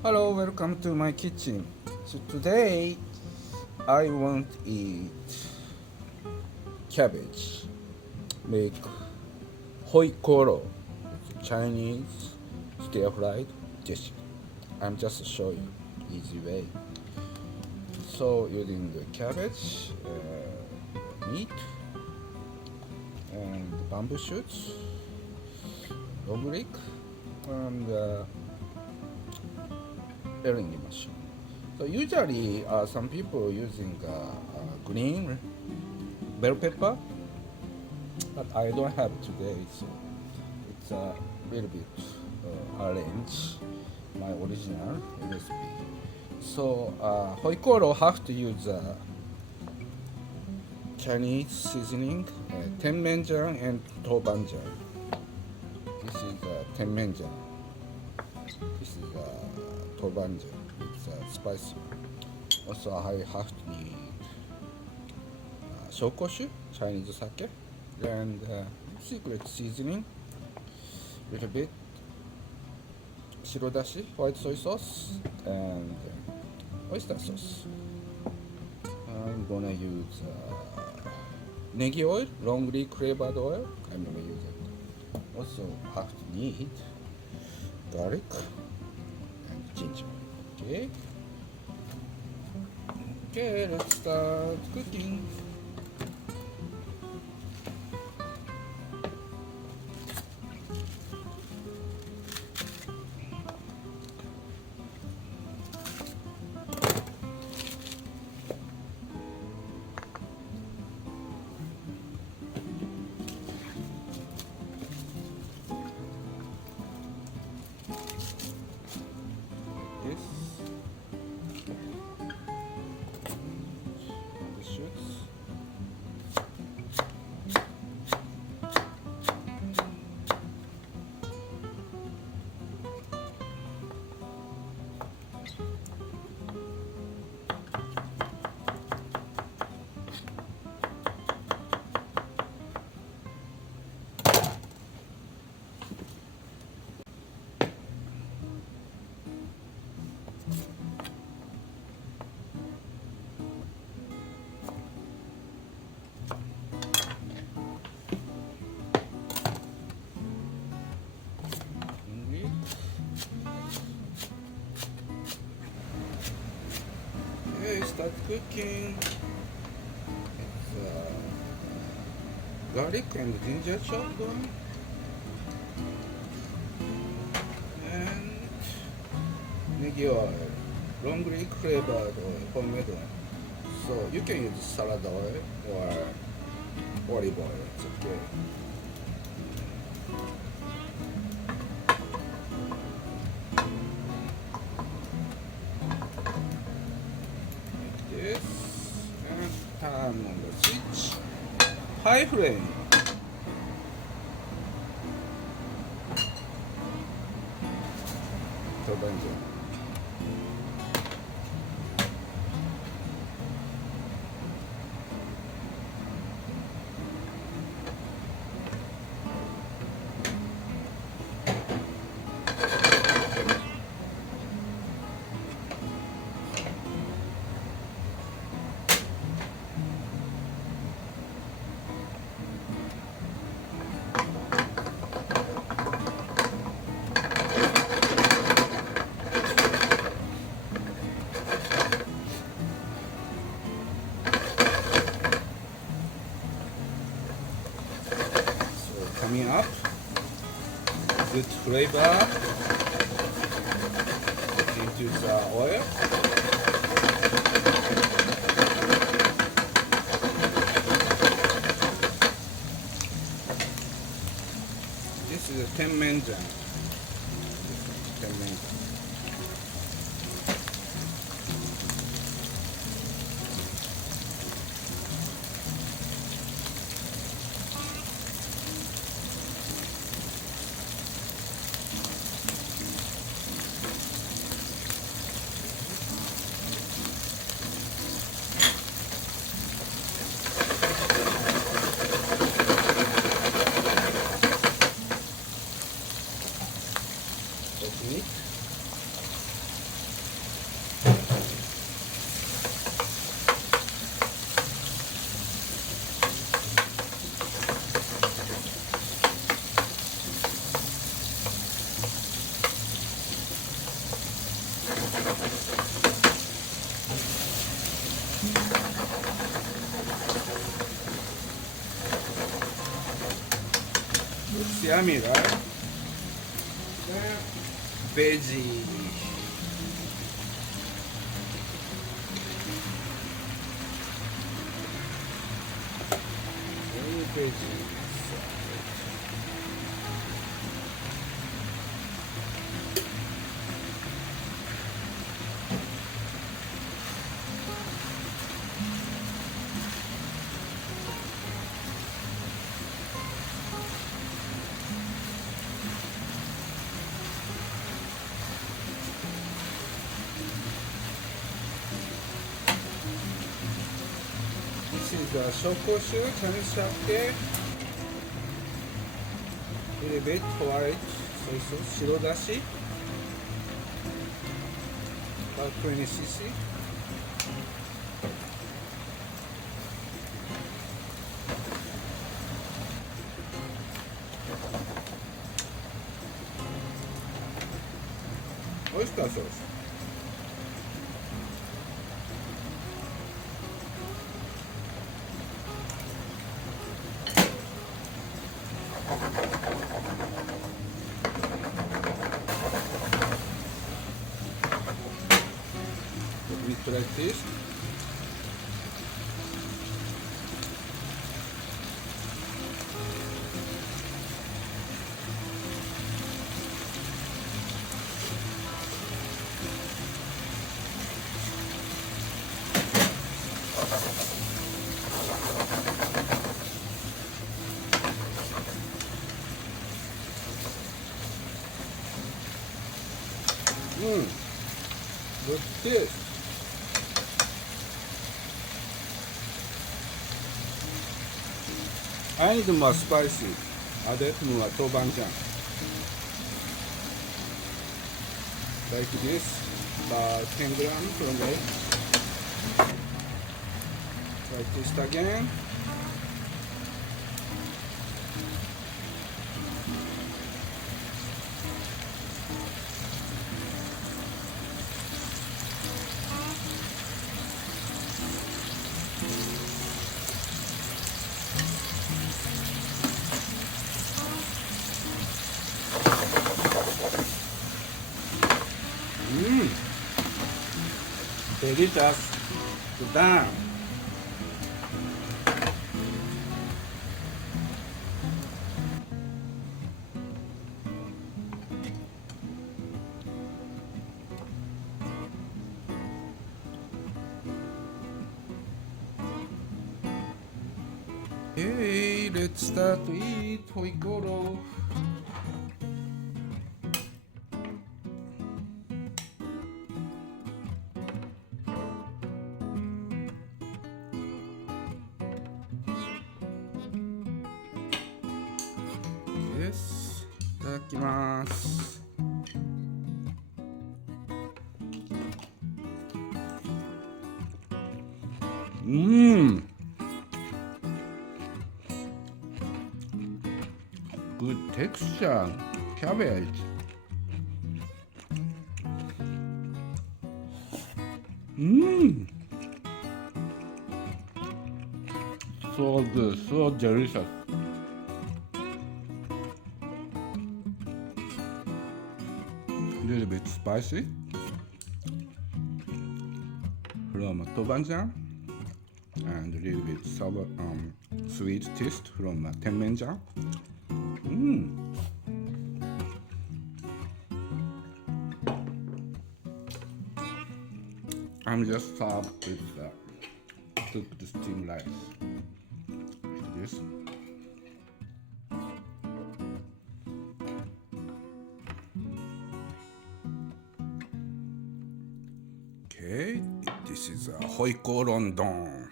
Hello, welcome to my kitchen. So today I want to eat cabbage. Make hoi koro. It's Chinese stir fried dish. I'm just show you easy way. So using the cabbage, meat, and bamboo shoots, long leek, and Erring machine. So usually some people using green bell pepper, but I don't have today, so it's a little bit arrange my original recipe. So hoikoro have to use Chinese seasoning, tenmenjang and tobanjang. This is tenmenjang. This is tobanjang. It's spicy. Also, I have to need shokoshu, Chinese sake, and secret seasoning, little bit shirodashi, white soy sauce, and oyster sauce. I'm gonna use negi oil, long leaf flavored oil. I'm gonna use it. Also, have to need garlic and ginger. Okay. Okay, let's start cooking. This the shoots. Okay, start cooking. It's garlic and ginger chopped on, and negi oil, long leaf flavored oil, homemade oil. So you can use salad oil or olive oil. It's okay. Like this, and turn on the switch. High flame. Tobanjang. So coming up, good flavor into the oil. This is a tenmenjang. Tenmenjang. Meat. It's yummy, right? Then veggie. Veggie. This is the shokushu, Chinese sake. Little bit porridge, soy sauce, shirodashi. About 20 cc. Oyster sauce. Like this. Good taste. I need more spicy. Add more tobanjang. Like this, about 10 grams from egg. Like this again. Delicious. Done. Okay, let's start to eat hoikoro. Yes, いただきます。Good texture, cabbage. So good, so delicious. Little bit spicy from tobanjang and a little bit sour, sweet taste from tenmenjang. I'm just served with cooked steamed rice. Like this. Okay, this is a hoikoro don.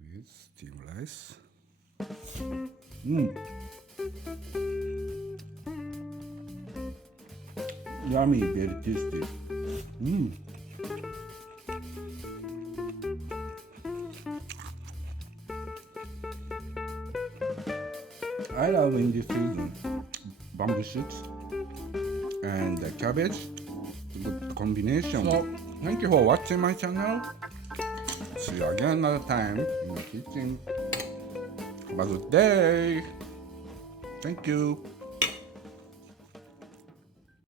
With steamed rice. Yummy, very tasty. I love in this season bamboo shoots and cabbage. Good combination. So thank you for watching my channel. See you again another time in the kitchen. Have a good day. Thank you.